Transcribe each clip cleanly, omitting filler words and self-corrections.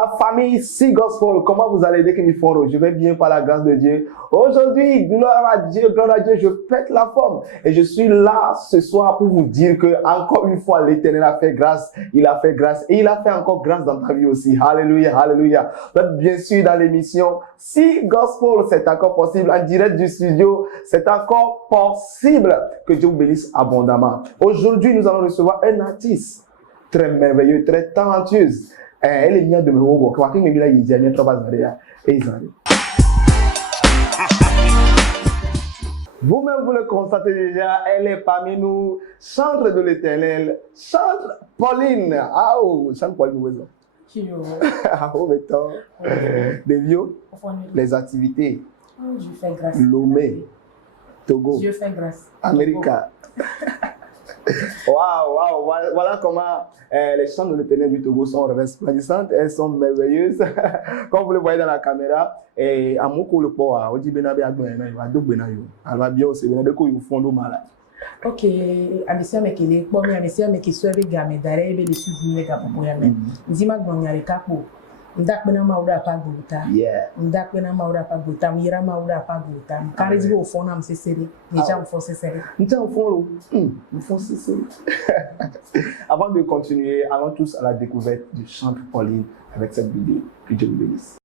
la famille Si Gospel. Comment vous allez dès que me font? Je vais bien par la grâce de Dieu. Aujourd'hui, gloire à Dieu, je pète la forme. Et je suis là ce soir pour vous dire que encore une fois, l'Éternel a fait grâce. Il a fait grâce et il a fait encore grâce dans ta vie aussi. Alléluia, alléluia. Donc, bien sûr, dans l'émission Si Gospel, c'est encore possible. En direct du studio, c'est encore possible. Que Dieu vous bénisse abondamment. Aujourd'hui, nous allons recevoir un artiste très merveilleux, très talentueuse. Elle est venue de me voir. Vous-même, vous le constatez déjà, elle est parmi nous, chantre de l'Éternel, chante Pauline. Ah, oh, chante Pauline, oui. Ah, oh, mettons. Les vieux, les activités. Je fais grâce. Lomé, Togo, Dieu fait grâce. Amérique. Waouh, voilà comment les chants de l'Éternel du Togo sont resplendissantes, elles sont merveilleuses. Comme vous le voyez dans la caméra, et à mon coup le poids, on dit benabe agbenayo, ado benayo. Alors bien aussi, benabe ko yu fondo malade. Ok, amisia mekele, bomi amisia mekiswebe game dare ebe le suvi ka popo ya men. Nzima gbonyare kapo. Ndakpena mauda pa guta. Ndakpena mauda pa guta, mira mauda pa guta. Karizbo au fond am seseri, déjà au fond seseri. Au fond seseri. Avant de continuer, allons tous à la découverte du chant de Pauline avec cette vidéo. Que Dieu vous bénisse.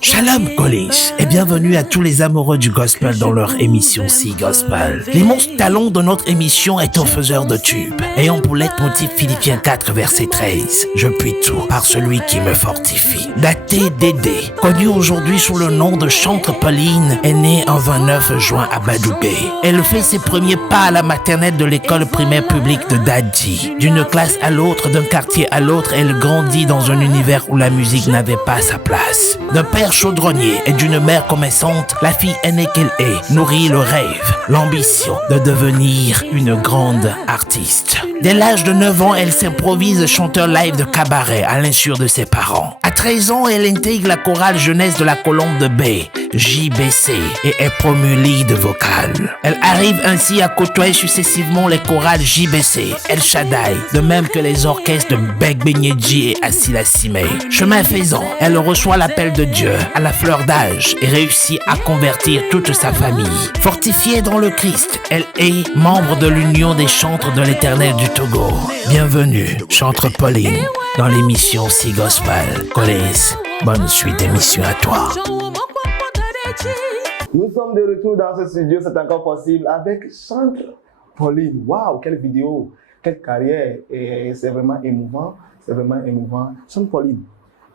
Shalom College et bienvenue à tous les amoureux du gospel dans leur émission Si Gospel. L'immense talent de notre émission est un faiseur de tubes, ayant pour leitmotiv Philippiens 4 verset 13. Je puis tout par celui qui me fortifie. Daté Dédé, connue aujourd'hui sous le nom de Chantre Pauline, est née en 29 juin à Badoubé. Elle fait ses premiers pas à la maternelle de l'école primaire publique de Dadji. D'une classe à l'autre, d'un quartier à l'autre, elle grandit dans un univers où la musique n'avait pas sa place. D'un père chaudronnier et d'une mère commerçante, la fille aînée qu'elle est nourrit le rêve, l'ambition de devenir une grande artiste. Dès l'âge de 9 ans, elle s'improvise chanteur live de cabaret à l'insu de ses parents. À 13 ans, elle intègre la chorale jeunesse de la Colombe de Baie, JBC, et est promue lead vocale. Elle arrive ainsi à côtoyer successivement les chorales JBC, El Shaddai, de même que les orchestres de Beg Benyeji et Asila Simei. Chemin faisant, elle reçoit l'appel de Dieu à la fleur d'âge et réussit à convertir toute sa famille. Fortifiée dans le Christ, elle est membre de l'Union des chantres de l'Éternel du Togo. Bienvenue, chantre Pauline, dans l'émission Si Gospel. Collège, bonne suite d'émission à toi. Nous sommes de retour dans ce studio, c'est encore possible, avec chantre Pauline. Waouh, quelle vidéo, quelle carrière, et c'est vraiment émouvant, Chantre Pauline.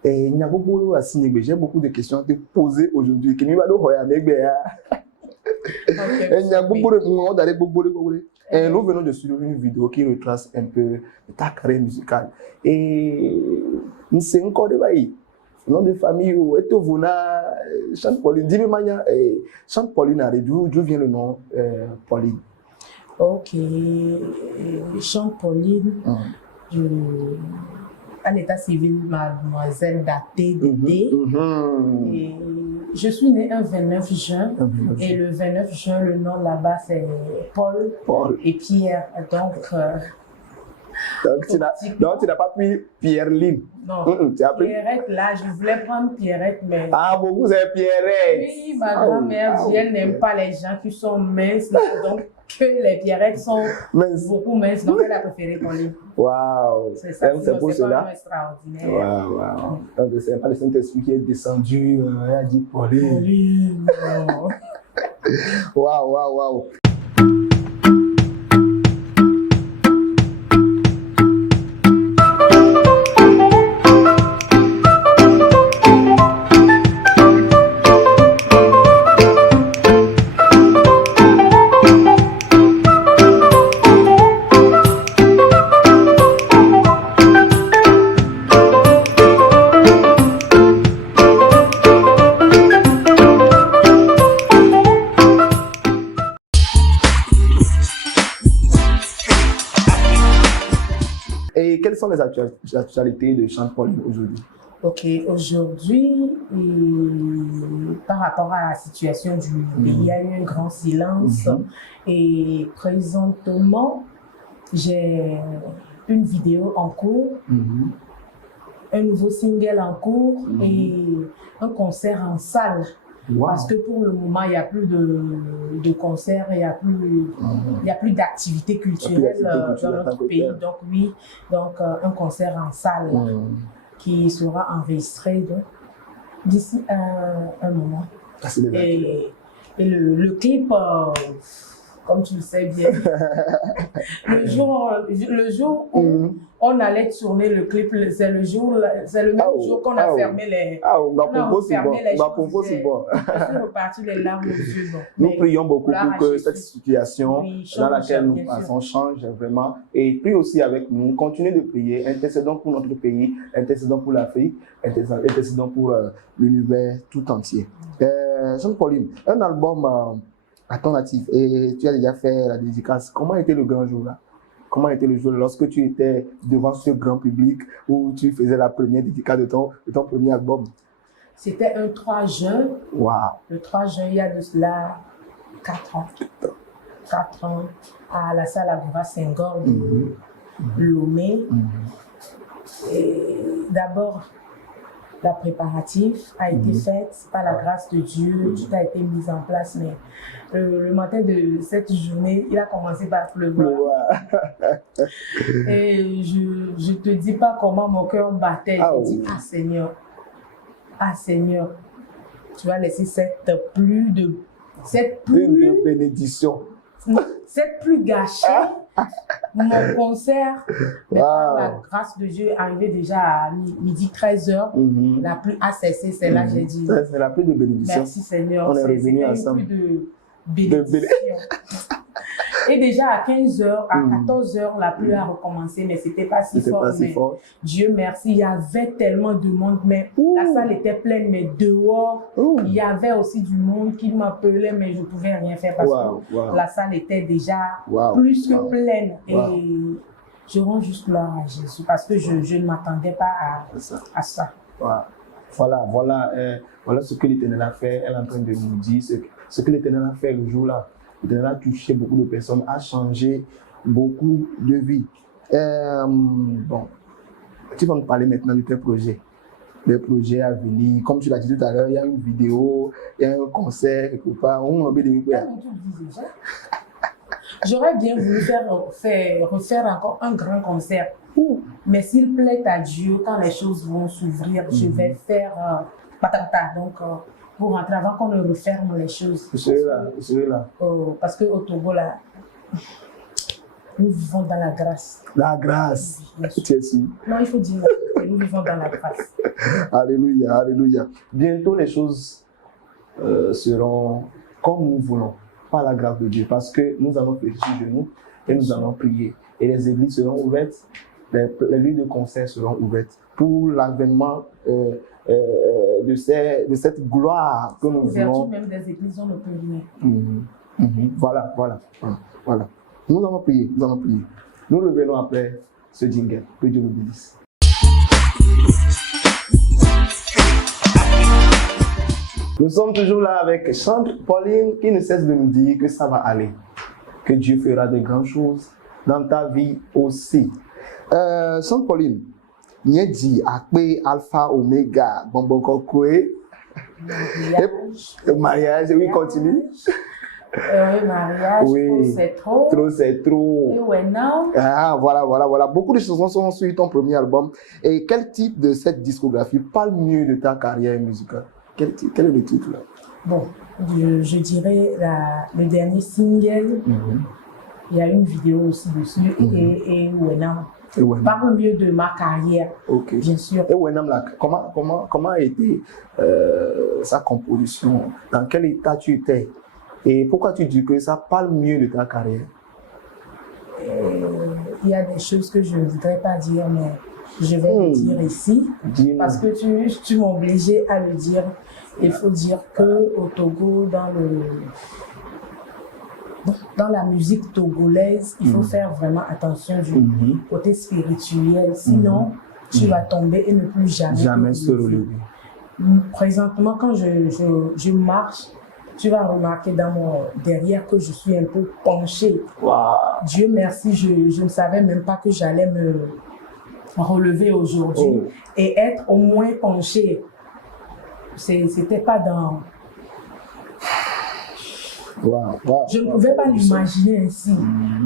Et il y a beaucoup j'ai beaucoup de questions à te poser aujourd'hui. Et nous venons de suivre une vidéo qui retrace un peu ta carrière musicale. Et c'est encore des bails. Nom de famille, Chante Pauline. Dis-moi, Chante Pauline, d'où vient le nom Pauline? Ok, Chante Pauline. À l'état civil, mademoiselle Daté Dédé. Et je suis née un 29 juin. Et le 29 juin, le nom là-bas, c'est Paul et Pierre. Donc, tu n'as pas pris Pierre-Line. Non, Pierrette, là, je voulais prendre Pierrette, mais... Ah, beaucoup, c'est Pierrette. Oui, ma grand-mère dit, elle n'aime pas les gens qui sont minces, là, donc que les Pierrettes sont beaucoup minces, donc elle a préféré Pauline. Waouh, c'est pour cela. Extraordinaire. Waouh. Donc, c'est pas le Saint-Esprit qui est descendu, elle a dit Pauline. Waouh. Et quelles sont les actualités de Chante Pauline aujourd'hui? Ok, aujourd'hui, par rapport à la situation du pays, il y a eu un grand silence. Et présentement, j'ai une vidéo en cours, un nouveau single en cours et un concert en salle. Wow. Parce que pour le moment, il n'y a plus de concerts, il n'y a plus d'activités culturelles dans notre pays. Donc oui, un concert en salle qui sera enregistré d'ici un moment. Et le clip, comme tu le sais bien, le jour où on allait tourner le clip, c'est le même jour qu'on a fermé les choses. Je suis repartie les larmes aux yeux. Nous prions beaucoup pour que cette situation dans laquelle nous passons change vraiment. Et prie aussi avec nous, continuez de prier, intercédons pour notre pays, intercédons pour l'Afrique, intercédons pour l'univers tout entier. Chante Pauline, un album à ton actif et tu as déjà fait la dédicace. Comment était le grand jour là? Comment était le jour lorsque tu étais devant ce grand public où tu faisais la première dédicace de ton premier album? C'était un 3 juin. Wow. Le 3 juin, il y a de cela 4 ans. 4 ans à la salle Agora Senghor de Lomé. D'abord, la préparatif a été faite par la grâce de Dieu, tout a été mis en place, mais le matin de cette journée, il a commencé par pleuvoir. Et je te dis pas comment mon cœur battait. Je dis, Seigneur, tu vas laisser cette pluie de bénédiction. Cette pluie gâchée. Mon concert, par la grâce de Dieu, est arrivé déjà à midi 13h. La pluie a cessé, c'est là j'ai dit. C'est la pluie de bénédiction. Merci Seigneur. On est revenu ensemble. Une pluie de bénédiction. Et déjà à 15h, à 14h, la pluie a recommencé, mais c'était pas si fort. Dieu merci, il y avait tellement de monde, mais la salle était pleine, mais dehors, il y avait aussi du monde qui m'appelait, mais je ne pouvais rien faire parce que la salle était déjà plus que pleine. Et je rends juste gloire à Jésus parce que je ne m'attendais pas à ça. Voilà ce que l'Éternel a fait. Elle est en train de nous dire ce que l'Éternel a fait le jour-là. L'Éternel a touché beaucoup de personnes, a changé beaucoup de vies. Bon, tu vas me parler maintenant de tes projets. Les projets à venir. Comme tu l'as dit tout à l'heure, il y a une vidéo, il y a un concert quelque part. On a envie de me faire. J'aurais bien voulu refaire encore un grand concert. Mais s'il plaît à Dieu, quand les choses vont s'ouvrir, je vais faire patata. Donc, pour rentrer avant qu'on ne referme les choses. Je suis là. Parce qu'au Togo, là, nous vivons dans la grâce. La grâce. Tu es sûr? Non, il faut dire que nous vivons dans la grâce. Alléluia, alléluia. Bientôt, les choses seront comme nous voulons, par la grâce de Dieu, parce que nous allons faire sur genoux et nous allons prier. Et les églises seront ouvertes, les lieux de concert seront ouvertes pour l'avènement de cette gloire que nous voulons. Même des églises, on ne peut rien. Voilà. Nous allons prier. Nous revenons après ce jingle. Que Dieu vous bénisse. Nous sommes toujours là avec Chante Pauline qui ne cesse de nous dire que ça va aller, que Dieu fera de grandes choses dans ta vie aussi. Chante Pauline, nous dit après Alpha Omega, Bonbonkokoé, mariage, oui, continue. Mariage, c'est trop. Trop, c'est trop. Et ouais, non. Voilà. Beaucoup de chansons sont sur ton premier album. Et quel type de cette discographie parle mieux de ta carrière musicale? Quel est le titre là? Bon, je dirais le dernier single. Il y a une vidéo aussi dessus. Et Wenam parle mieux de ma carrière, bien sûr. Et Wenam, là, comment a été sa composition? Dans quel état tu étais? Et pourquoi tu dis que ça parle mieux de ta carrière? Il y a des choses que je ne voudrais pas dire, mais je vais le dire ici. Parce que tu m'as obligé à le dire. Il faut dire qu'au Togo, dans la musique togolaise, il faut faire vraiment attention du côté spirituel. Sinon, tu vas tomber et ne plus jamais se relever. Présentement, quand je marche, tu vas remarquer dans mon derrière que je suis un peu penchée. Wow. Dieu merci, je ne savais même pas que j'allais me relever aujourd'hui et être au moins penchée. C'était pas dans... Wow. Je ne pouvais pas l'imaginer ainsi.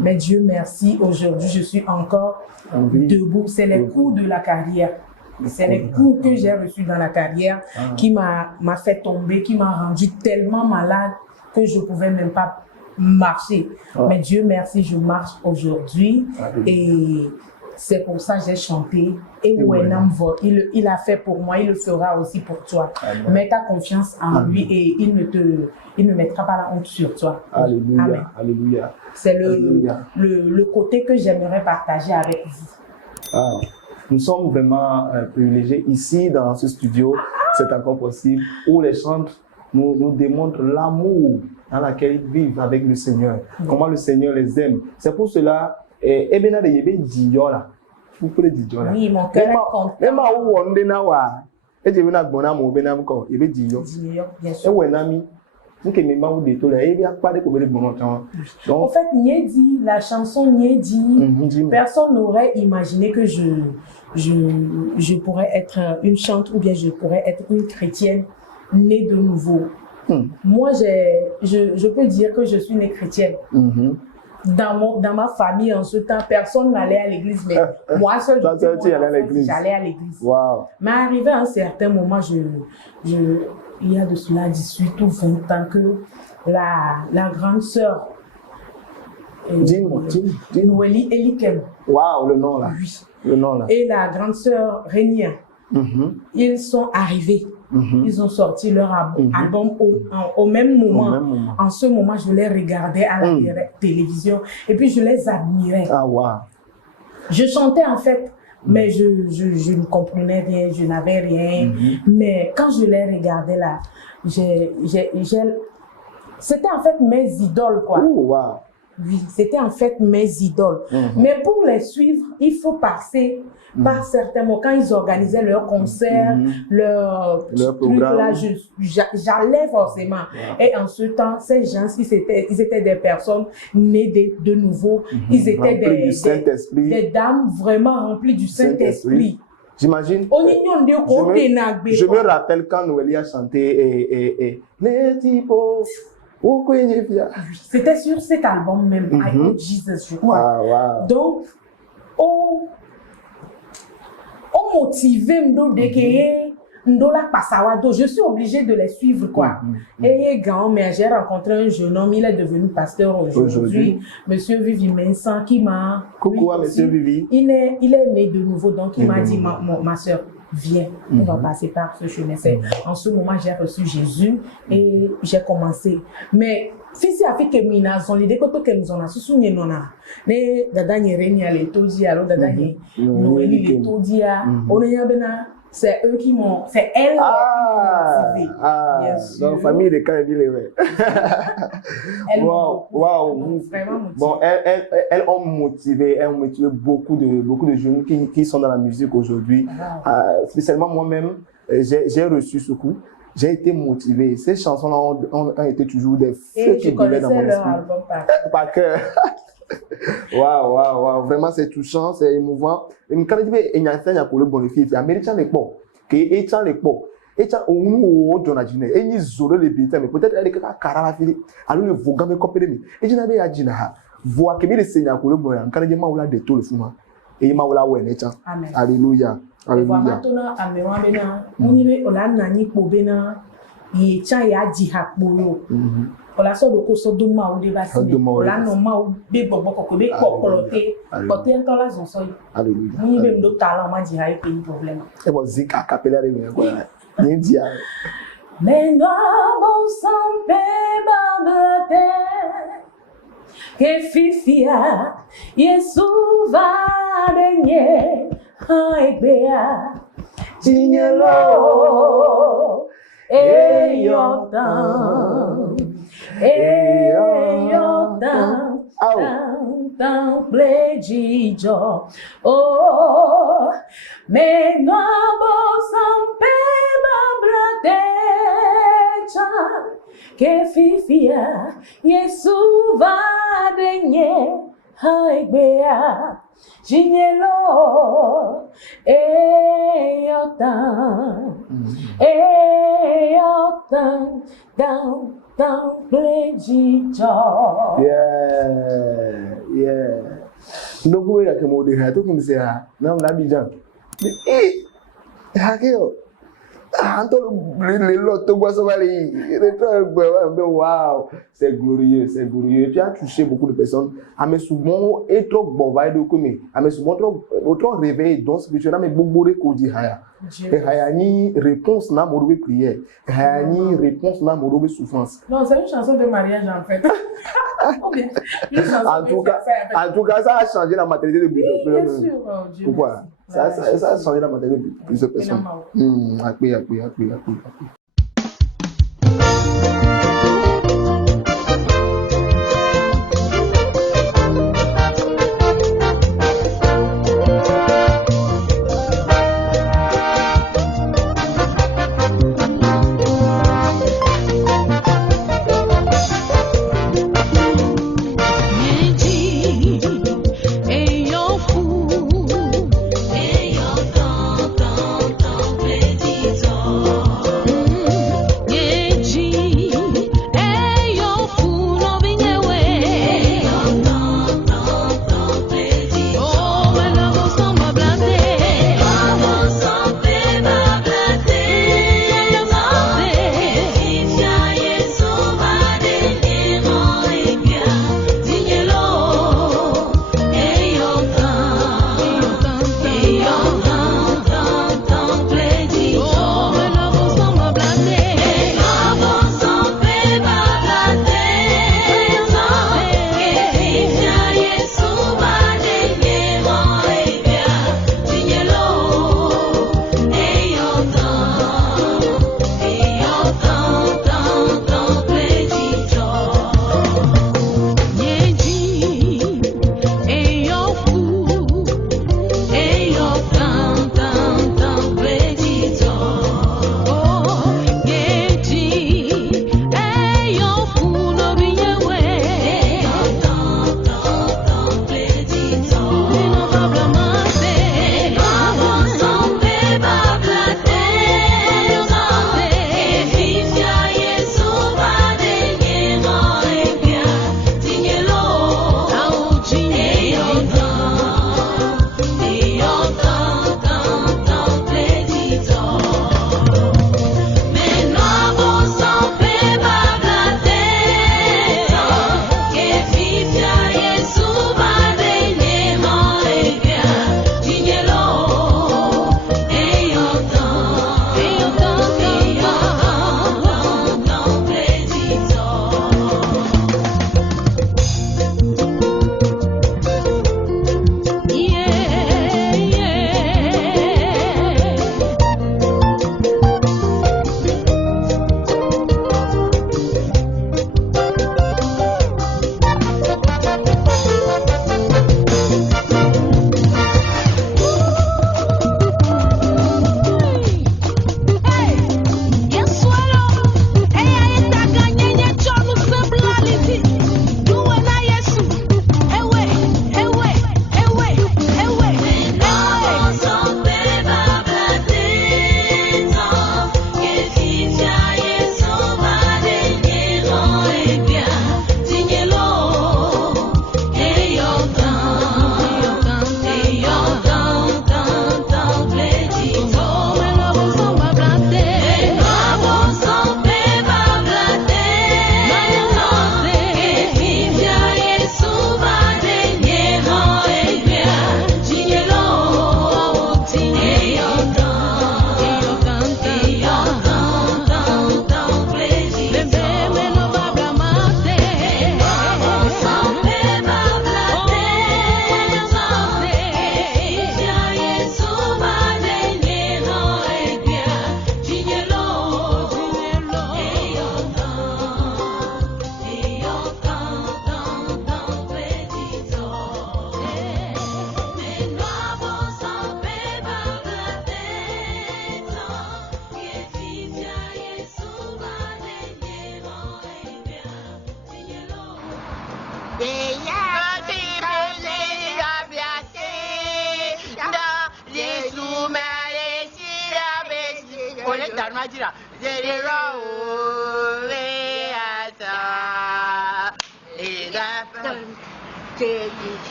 Mais Dieu merci, aujourd'hui, je suis encore debout. C'est les coups de la carrière. C'est les coups que j'ai reçus dans la carrière qui m'a fait tomber, qui m'a rendu tellement malade que je ne pouvais même pas marcher. Mais Dieu merci, je marche aujourd'hui. Et c'est pour ça que j'ai chanté. Et il a fait pour moi, il le fera aussi pour toi. Mets ta confiance en lui et il ne mettra pas la honte sur toi. Alléluia. Amen. Alléluia. C'est le côté que j'aimerais partager avec vous. Nous sommes vraiment privilégiés ici dans ce studio, c'est encore possible, où les chantres nous démontrent l'amour dans lequel ils vivent avec le Seigneur, comment le Seigneur les aime. C'est pour cela, oui, mon cœur est content. En fait, Niedi, la chanson Niedi, personne n'aurait imaginé que je pourrais être une chanteuse ou bien je pourrais être une chrétienne née de nouveau. Moi, je peux dire que je suis née chrétienne. Dans ma famille, en ce temps, personne n'allait à l'église, mais moi seule, j'allais à l'église. Wow. Mais arrivé à un certain moment, il y a de cela 18 ou 20 ans que la grande sœur Noélie Elikem. Waouh, le nom là. Oui. Le nom là. Et la grande sœur Rénia. Ils sont arrivés. Ils ont sorti leur album au même moment. En ce moment, je les regardais à la télévision et puis je les admirais. Ah, wow. Je chantais en fait, mais je ne comprenais rien, je n'avais rien. Mais quand je les regardais là, c'était en fait mes idoles, quoi. Wow. Oui, c'était en fait mes idoles. Mais pour les suivre, il faut passer par certains mots. Quand ils organisaient leurs concerts, leur programme, là, j'allais forcément. Et en ce temps, ces gens, ils étaient des personnes nées de nouveau. Ils étaient des dames vraiment remplies du Saint-Esprit. J'imagine. Je me rappelle quand Noélie a chanté les typos. C'était sur cet album même, I Owe Jesus, je crois. Wow. Donc, on motivé je suis obligée de les suivre, quoi. Et mais j'ai rencontré un jeune homme, il est devenu pasteur aujourd'hui, Monsieur Vivi Mensan, qui m'a... Coucou à Monsieur Vivi. Il est né de nouveau, donc il m'a dit, ma soeur, viens, on va passer par ce chemin. En ce moment, j'ai reçu Jésus et j'ai commencé. Mais si c'est avec Mina, on l'idée que tout nous a soutenu nona. Mais dada ni Rémi a les todi alors dada ni Noélie les todi a. On est bena. C'est eux qui m'ont, c'est elles qui m'ont motivé. Donc famille de Kaibile, ouais. Wow. Vraiment motivé. Bon, elles ont motivé beaucoup de jeunes qui sont dans la musique aujourd'hui. Spécialement moi-même, j'ai reçu ce coup. J'ai été motivé. Ces chansons-là ont été toujours des feux qui brûlaient dans mon esprit. Par cœur. Waouh. Vraiment, c'est touchant, c'est émouvant. Et quand je dis qu'il y a un pour le bon fils, il y a américain les pots, qui est les pots. Et tu as un autre donadine, et ils isolent les bêtises, mais peut-être elle est caravafilée. Alors le vogue me copie. Et je n'avais pas dit ça. Voir que les seigneurs pour le bon, quand je dis maoula de tout le fou, et maoula ouais, les gens. Alléluia. Alléluia. Maintenant, à moi bena, on y met ola nani pour bena, et tiens ya dihak bolo. Ola so do ko so do ma o de ba si ola no ma o be bobo ko be kokolote kote en tola zon so. Alléluia. Ni be ndo tala ma di hay pe problème. E bo zik a capella re me ko ni dia. Mais no bon sampe babate que fifia Yesu va denye ai bea Jinyelo e yotan Tant plejijo. Oh, mais no bosampe ma bradecha. Que fifia, Yesu va denye, haibea, jinyelo, yotan, down, plejijo. Yeah. Donc, vous voyez que mon déhat, tout comme c'est là, non, l'Abidjan. Hakeo. Les lots, tout ça va aller. Waouh, c'est glorieux. Tu as touché beaucoup de personnes. Mais souvent, et trop bon, va de commun. Mais souvent, trop réveillé, donc spirituellement, mais beaucoup de codis. Et Hayani, réponse n'a pas de prière. Hayani, réponse n'a pas de souffrance. Non, c'est une chanson de mariage en fait. En tout cas, ça a changé la maternité de plusieurs personnes. Bien sûr, Dieu. Pourquoi? Ça a changé la maternité de plusieurs personnes. Accueille.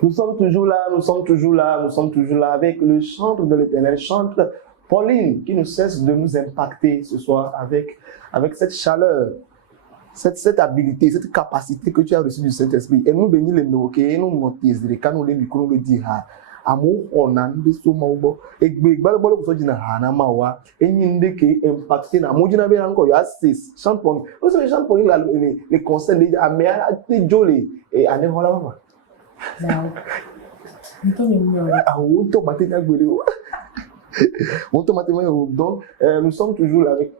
Nous sommes toujours là, nous sommes toujours là, nous sommes toujours là avec le chantre de l'Éternel, chantre Pauline, qui ne cesse de nous impacter ce soir avec cette chaleur, cette habilité, cette capacité que tu as reçue du Saint-Esprit. Et nous bénissons les noquets, et nous montons les canons, les micros, nous le disons. Amour, on a nous des sommaux, et Gbal Bolo, vous dites, Hanamawa, et nous qui impacté, na Moudina bien encore, il y a 6 chante Pauline. Vous savez, chante Pauline, les concerts, les améas, les jolis, et à ne voilà. Donc, nous sommes toujours là avec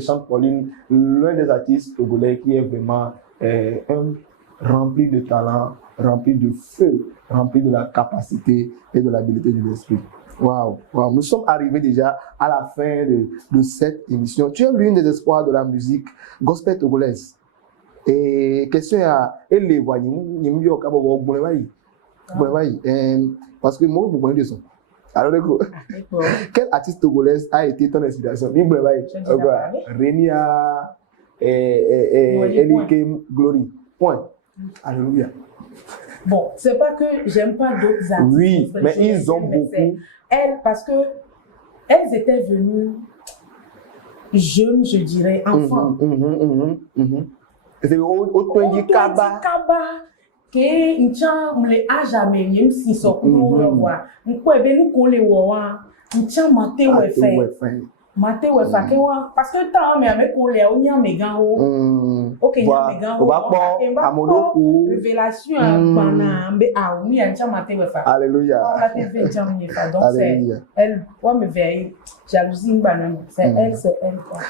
Chante Pauline, l'un des artistes togolais qui est vraiment rempli de talent, rempli de feu, rempli de la capacité et de l'habilité de l'esprit. Waouh, wow. Nous sommes arrivés déjà à la fin de cette émission. Tu es l'une des espoirs de la musique gospel togolaise. Et question à elle voix parce que moi je de son. Alors quel artiste togolaise a été ton inspiration? Renia et Elike Glory. Point. Alléluia. Bon, c'est pas que j'aime pas d'autres artistes. Oui, mais ils ont beaucoup. Elles, parce que elles étaient venues jeunes, je dirais, enfants. C'est au point du Kaba. Que ncha mle aja me nyem si so ko wa nko ebe nu ko le wo wa ncha mate we fa ke wa parce que tant me ame ko le o nya me gan o OK nya me gan o ba po amodoku révélation bana mbe a o mi ncha mate we fa alléluia la TV ncha me fa donc c'est elle wa me veille jalousie bana c'est elle quoi.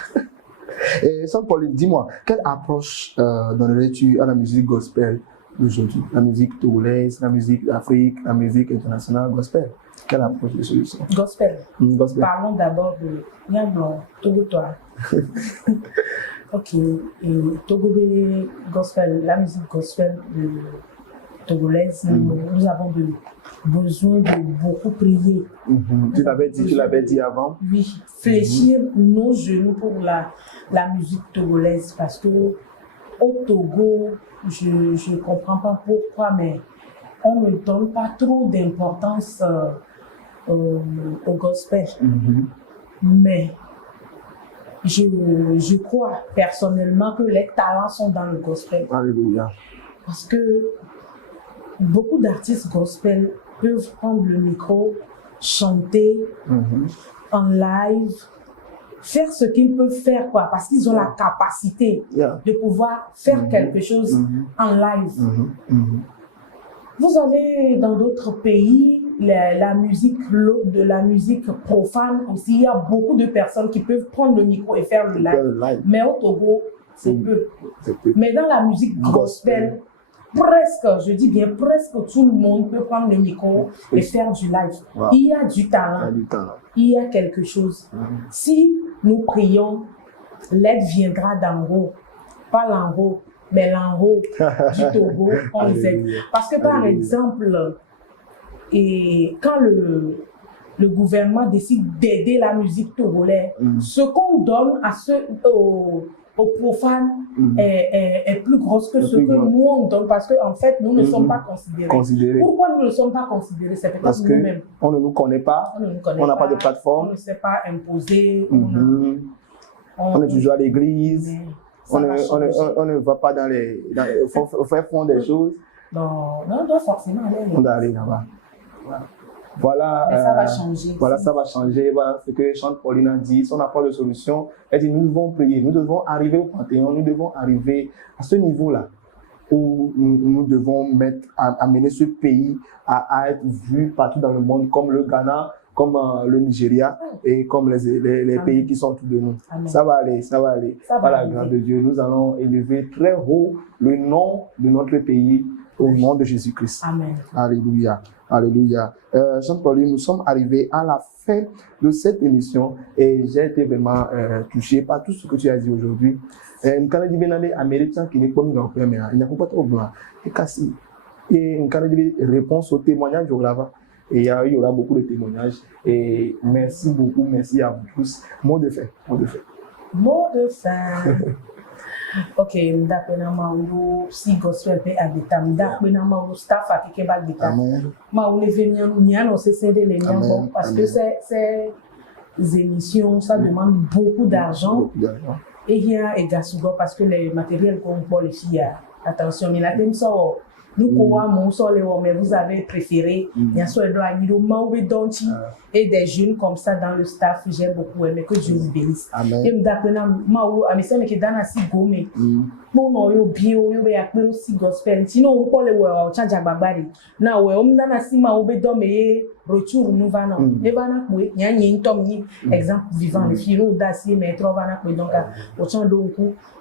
Et Chante Pauline, dis-moi, quelle approche donnerais-tu à la musique gospel d'aujourd'hui? La musique togolaise, la musique d'Afrique, la musique internationale gospel. Quelle approche de solution? Gospel. Gospel. Parlons d'abord de Niamblan, Togo-toi. Ok. Et Togobé gospel, la musique gospel togolaise, nous avons besoin de beaucoup prier. Tu l'avais dit avant? Oui. Fléchir nos genoux pour la musique togolaise parce que au Togo, je ne comprends pas pourquoi, mais on ne donne pas trop d'importance au gospel. Mais je crois personnellement que les talents sont dans le gospel. Alléluia. Parce que beaucoup d'artistes gospel peuvent prendre le micro, chanter en live, faire ce qu'ils peuvent faire, quoi, parce qu'ils ont la capacité de pouvoir faire quelque chose en live. Vous avez dans d'autres pays la musique profane aussi. Il y a beaucoup de personnes qui peuvent prendre le micro et faire le live. Mais au Togo, c'est peu. Mais dans la musique gospel, presque, je dis bien presque tout le monde peut prendre le micro et faire du live. Il y a du talent. Il y a quelque chose. Si nous prions, l'aide viendra d'en haut. Pas l'en haut, mais l'en haut du Togo, on les aide. Parce que par exemple, quand le gouvernement décide d'aider la musique togolaise, ce qu'on donne aux profanes est plus grosse que ce que nous on donne, parce qu'en fait, nous ne sommes pas considérés. Pourquoi nous ne sommes pas considérés? C'est peut-être nous-mêmes. On ne nous connaît pas, on n'a pas de plateforme. On ne s'est pas imposé. On est toujours à l'église. On ne va pas dans au fin fond des choses. Non, on doit forcément aller. On doit aller là-bas. Voilà, mais ça va changer. Voilà, ça va changer. Voilà ce que Chante Pauline a dit. Si on n'a pas de solution, elle dit nous devons prier. Nous devons arriver au Panthéon. Nous devons arriver à ce niveau-là où nous devons amener ce pays à être vu partout dans le monde, comme le Ghana, comme le Nigeria et comme les pays qui sont autour de nous. Amen. Ça va aller, ça va aller. Par la grâce de Dieu, nous allons élever très haut le nom de notre pays Au nom de Jésus-Christ. Amen. Alléluia. Alléluia. Jean-Pauline, nous sommes arrivés à la fin de cette émission et j'ai été vraiment touché par tout ce que tu as dit aujourd'hui. Quand on dit que Américain qui n'est pas mis en premier, il n'y a pas de blanc. Et quand on dit réponse au témoignage de là-bas, et il y aura beaucoup de témoignages. Et merci beaucoup, merci à vous tous. Mot de fin. Mot de fin. Ok, m'dakpena maoulou si gospel pe abita m'dakpena maoulou staff à Kebal bita. Maoulou venir nous annoncer c'est des liens parce que ces émissions ça demande beaucoup d'argent. Et il y a Egasugo parce que les matériels qu'on pour les filles attention mais la thème ça nous quoi mon sol mais vous avez préféré il y a soit le maoulou donti et des jeunes comme ça dans le staff j'aime beaucoup mais que Dieu vous bénisse. Et m'dakpena maoulou amisa mais que dans la si gomé bon non yo bio yo be akpero si gospel sinon on peut le wa changer babari na we omna si maoulou do me retour nous va non et va na kwe nya nyi ntom ni exemple vivant le filo d'acier mais trop va na kwe donc au champ donc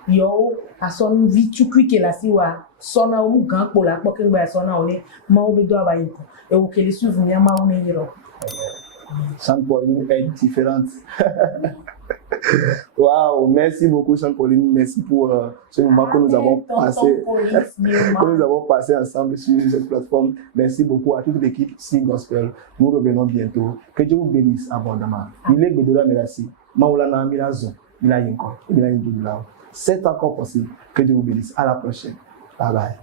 yo a son vie tu que la si wa sona ou gan pour la pour que ba sona on maoulou do ba yiko et o que les souvenirs maoulou yiro Jean-Pauline est différente. Waouh, merci beaucoup Jean-Pauline, merci pour ce moment que nous avons passé ensemble sur cette plateforme. Merci beaucoup à toute l'équipe Sing Gospel. Nous revenons bientôt. Que Dieu vous bénisse abondamment. Il est bédora merci. Maulana mirazo, il a encore, il a une double. C'est encore possible. Que Dieu vous bénisse. À la prochaine. Bye bye.